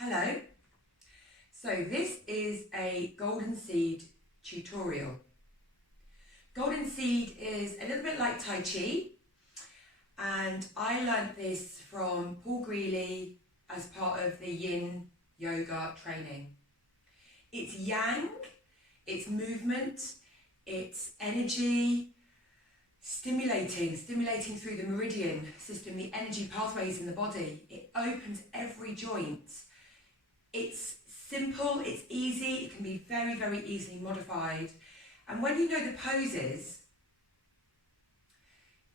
Hello. So this is a golden seed tutorial. Golden seed is a little bit like Tai Chi, and I learnt this from Paul Greeley as part of the Yin yoga training. It's yang, it's movement, it's energy, stimulating through the meridian system, the energy pathways in the body. It opens every joint. It's simple, it's easy, it can be very, very easily modified. And when you know the poses,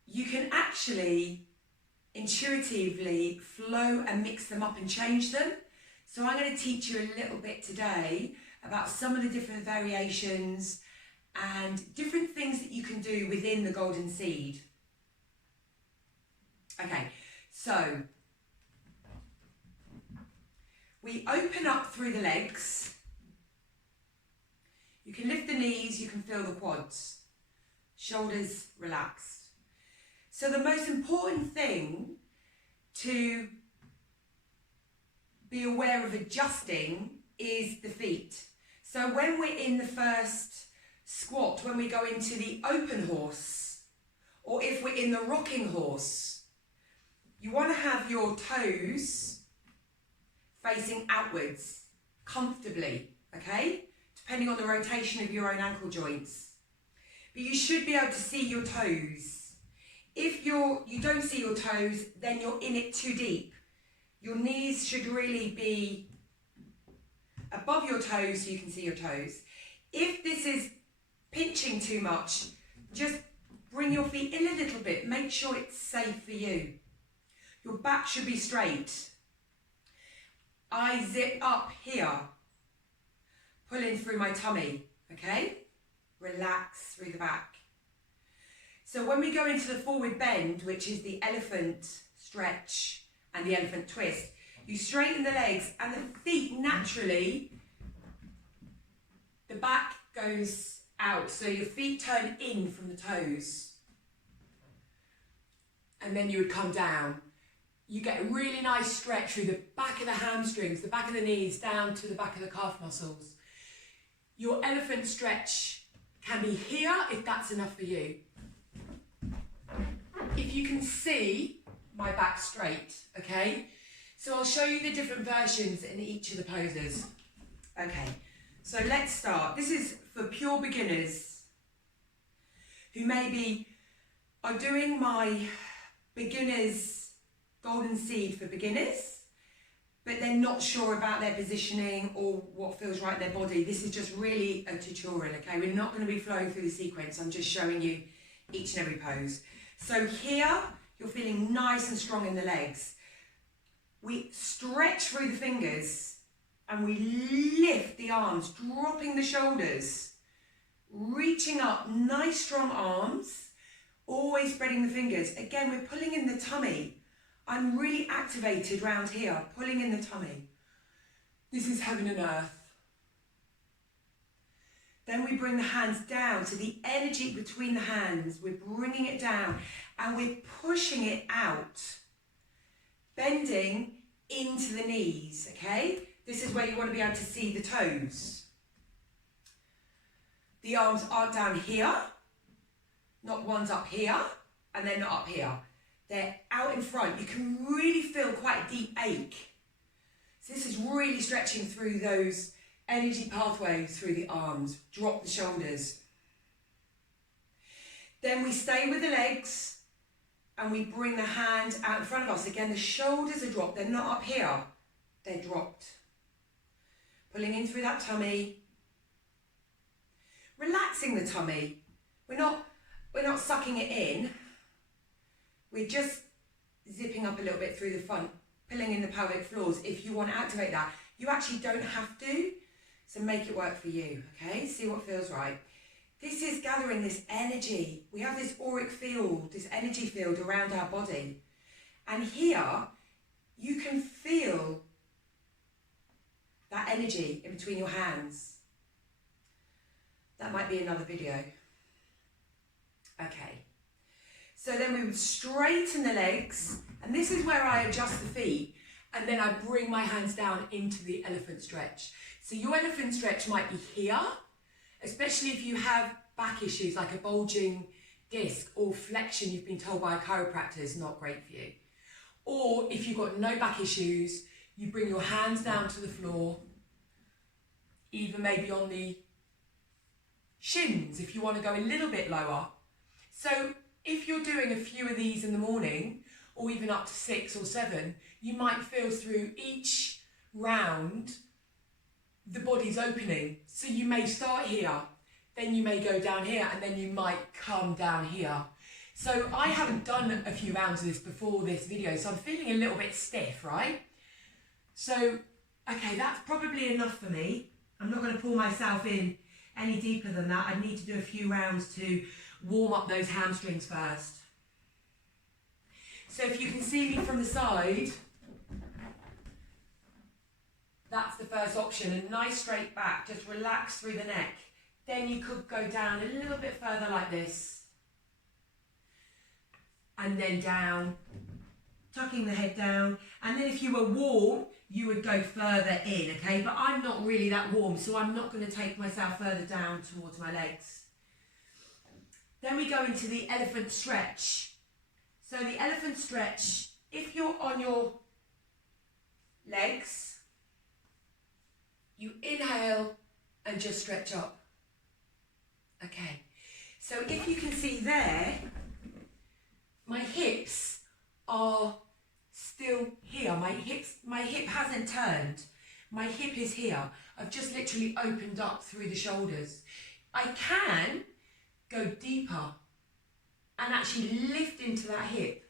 you can actually intuitively flow and mix them up and change them. So I'm going to teach you a little bit today about some of the different variations and different things that you can do within the golden seed. Okay, so we open up through the legs. You can lift the knees, you can feel the quads, shoulders relaxed. So the most important thing to be aware of adjusting is the feet. So when we're in the first squat, when we go into the open horse, or if we're in the rocking horse, you want to have your toes facing outwards, comfortably, okay? Depending on the rotation of your own ankle joints. But you should be able to see your toes. If you don't see your toes, then you're in it too deep. Your knees should really be above your toes so you can see your toes. If this is pinching too much, just bring your feet in a little bit. Make sure it's safe for you. Your back should be straight. I zip up here, pulling through my tummy, okay? Relax through the back. So when we go into the forward bend, which is the elephant stretch and the elephant twist, you straighten the legs and the feet naturally, the back goes out. So your feet turn in from the toes. And then you would come down. You get a really nice stretch through the back of the hamstrings, the back of the knees, down to the back of the calf muscles. Your elephant stretch can be here if that's enough for you. If you can see my back straight, okay? So I'll show you the different versions in each of the poses. Okay, so let's start. This is for pure beginners who maybe are doing my beginners golden seed for beginners, but they're not sure about their positioning or what feels right in their body. This is just really a tutorial, okay? We're not going to be flowing through the sequence. I'm just showing you each and every pose. So here, you're feeling nice and strong in the legs. We stretch through the fingers and we lift the arms, dropping the shoulders, reaching up, nice strong arms, always spreading the fingers. Again, we're pulling in the tummy. I'm really activated round here, pulling in the tummy. This is heaven and earth. Then we bring the hands down, so the energy between the hands, we're bringing it down and we're pushing it out, bending into the knees, okay? This is where you want to be able to see the toes. The arms aren't down here, not one's up here, and they're not up here. They're out in front. You can really feel quite a deep ache. So this is really stretching through those energy pathways through the arms. Drop the shoulders. Then we stay with the legs and we bring the hand out in front of us. Again, the shoulders are dropped. They're not up here. They're dropped. Pulling in through that tummy. Relaxing the tummy. We're not sucking it in. We're just zipping up a little bit through the front, pulling in the pelvic floors. If you want to activate that, you actually don't have to, so make it work for you, okay? See what feels right. This is gathering this energy. We have this auric field, this energy field around our body. And here, you can feel that energy in between your hands. That might be another video. Okay. So then we would straighten the legs, and this is where I adjust the feet. and then I bring my hands down into the elephant stretch. So your elephant stretch might be here, especially if you have back issues like a bulging disc or flexion you've been told by a chiropractor is not great for you. Or if you've got no back issues, you bring your hands down to the floor, even maybe on the shins if you want to go a little bit lower. So if you're doing a few of these in the morning, or even up to 6 or 7, you might feel through each round the body's opening. So you may start here, then you may go down here, and then you might come down here. So I haven't done a few rounds of this before this video, so I'm feeling a little bit stiff, right? So, okay, that's probably enough for me. I'm not going to pull myself in any deeper than that. I need to do a few rounds to warm up those hamstrings first. So if you can see me from the side, that's the first option, a nice straight back, just relax through the neck. Then you could go down a little bit further like this. And then down, tucking the head down. And then if you were warm, you would go further in, okay? But I'm not really that warm, so I'm not going to take myself further down towards my legs. Then we go into the elephant stretch. So the elephant stretch, if you're on your legs, you inhale and just stretch up. Okay, so if you can see there, my hips are still here. My hip hasn't turned. My hip is here. I've just literally opened up through the shoulders. I can go deeper and actually lift into that hip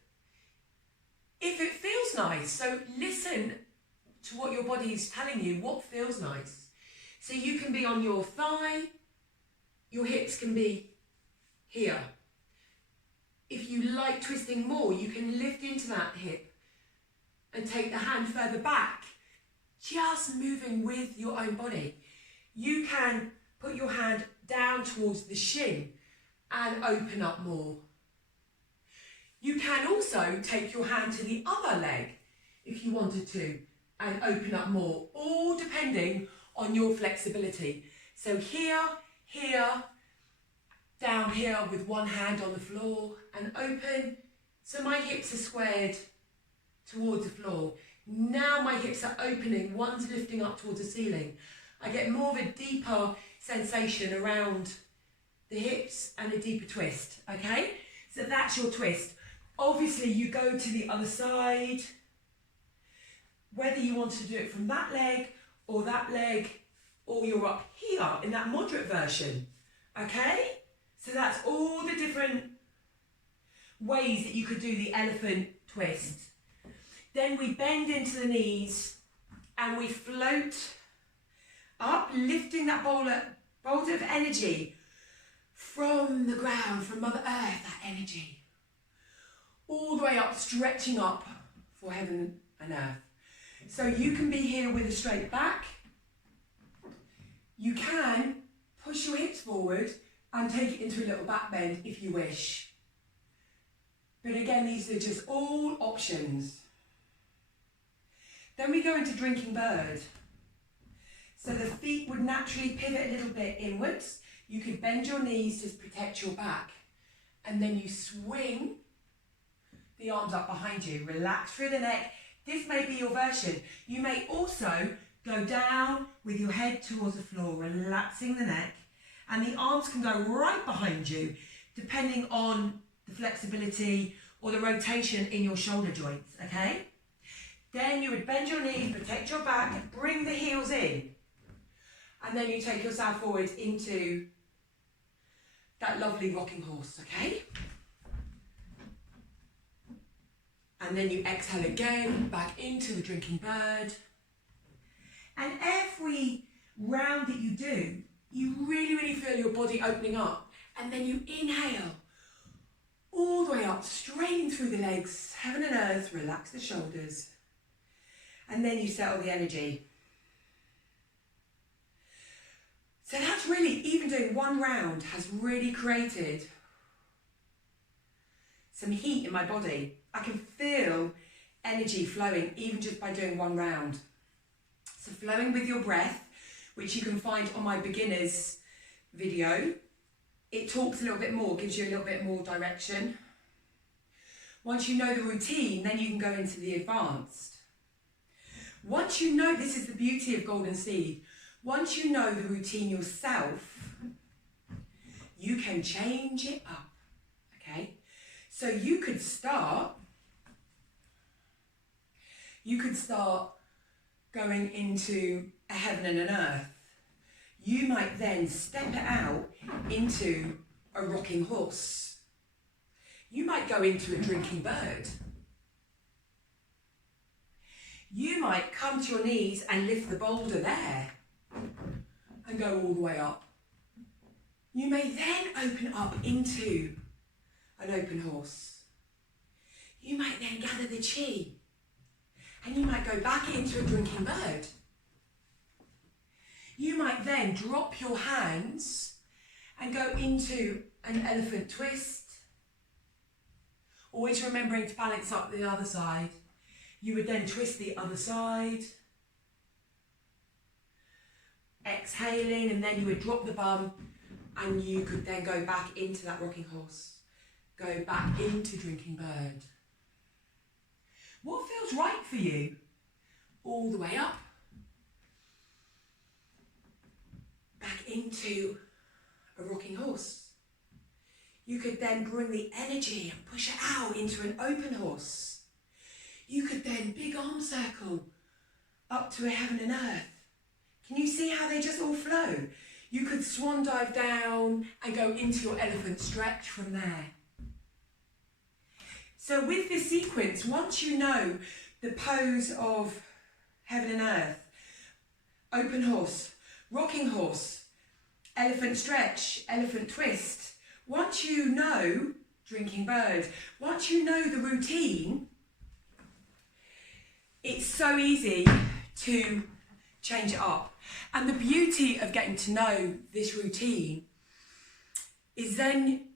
if it feels nice. So listen to what your body is telling you, what feels nice. So you can be on your thigh, your hips can be here. If you like twisting more, you can lift into that hip and take the hand further back, just moving with your own body. You can put your hand down towards the shin and open up more. You can also take your hand to the other leg if you wanted to and open up more, all depending on your flexibility. So here, down here with one hand on the floor and open. So my hips are squared towards the floor. Now my hips are opening, one's lifting up towards the ceiling. I get more of a deeper sensation around the hips and a deeper twist, okay? So that's your twist. Obviously you go to the other side, whether you want to do it from that leg, or you're up here in that moderate version, okay? So that's all the different ways that you could do the elephant twist. Then we bend into the knees and we float up, lifting that boulder of energy from the ground, from Mother Earth, that energy. All the way up, stretching up for heaven and earth. So you can be here with a straight back. You can push your hips forward and take it into a little back bend if you wish. But again, these are just all options. Then we go into drinking bird. So the feet would naturally pivot a little bit inwards. You could bend your knees to protect your back. And then you swing the arms up behind you. Relax through the neck. This may be your version. You may also go down with your head towards the floor, relaxing the neck. And the arms can go right behind you, depending on the flexibility or the rotation in your shoulder joints, okay? Then you would bend your knees, protect your back, bring the heels in. And then you take yourself forward into that lovely rocking horse, okay? And then you exhale again, back into the drinking bird. And every round that you do, you really, really feel your body opening up. And then you inhale all the way up, straighten through the legs, heaven and earth, relax the shoulders. And then you settle the energy. So that's really, even doing one round has really created some heat in my body. I can feel energy flowing even just by doing one round. So flowing with your breath, which you can find on my beginners video. It talks a little bit more, gives you a little bit more direction. Once you know the routine, then you can go into the advanced. Once you know, this is the beauty of Golden Seed, once you know the routine yourself, you can change it up, okay? So you could start going into a heaven and an earth. You might then step it out into a rocking horse. You might go into a drinking bird. You might come to your knees and lift the boulder there and go all the way up. You may then open up into an open horse. You might then gather the chi and you might go back into a drinking bird. You might then drop your hands and go into an elephant twist. Always remembering to balance up the other side. You would then twist the other side. Exhaling, and then you would drop the bum and you could then go back into that rocking horse. Go back into drinking bird. What feels right for you? All the way up. Back into a rocking horse. You could then bring the energy and push it out into an open horse. You could then big arm circle up to a heaven and earth. Can you see how they just all flow? You could swan dive down and go into your elephant stretch from there. So with this sequence, once you know the pose of heaven and earth, open horse, rocking horse, elephant stretch, elephant twist, once you know drinking bird, once you know the routine, it's so easy to change it up. And the beauty of getting to know this routine is then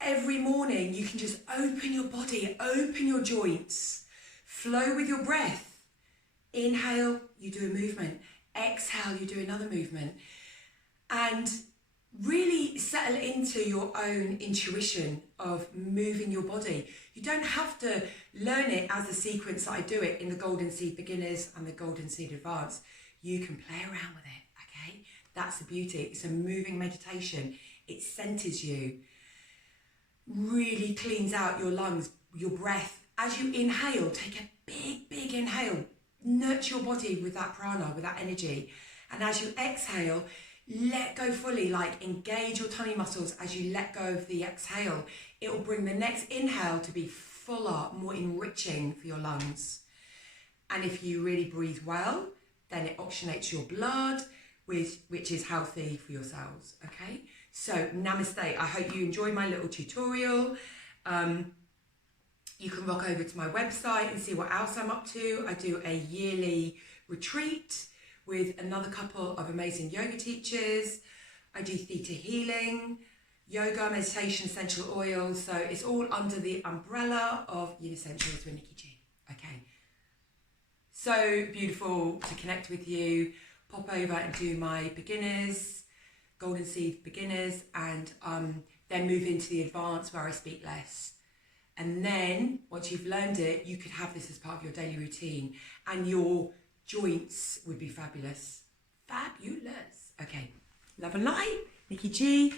every morning you can just open your body, open your joints, flow with your breath. Inhale, you do a movement. Exhale, you do another movement. And really settle into your own intuition of moving your body. You don't have to learn it as the sequence that I do it in the Golden Seed Beginners and the Golden Seed Advanced. You can play around with it, okay? That's the beauty. It's a moving meditation. It centers you, really cleans out your lungs, your breath. As you inhale, take a big, big inhale. Nurture your body with that prana, with that energy. And as you exhale, let go fully, like engage your tummy muscles as you let go of the exhale. It will bring the next inhale to be fuller, more enriching for your lungs. And if you really breathe well, then it oxygenates your blood, which is healthy for your cells, okay? So, namaste. I hope you enjoyed my little tutorial. You can rock over to my website and see what else I'm up to. I do a yearly retreat with another couple of amazing yoga teachers. I do theta healing, yoga, meditation, essential oils. So it's all under the umbrella of Yin Essentials with Nikki G. Okay. So beautiful to connect with you. Pop over and do my beginners, Golden Seed Beginners, and then move into the advanced where I speak less. And then once you've learned it, you could have this as part of your daily routine and your joints would be fabulous. Fabulous. Okay. Love and light. Nikki G.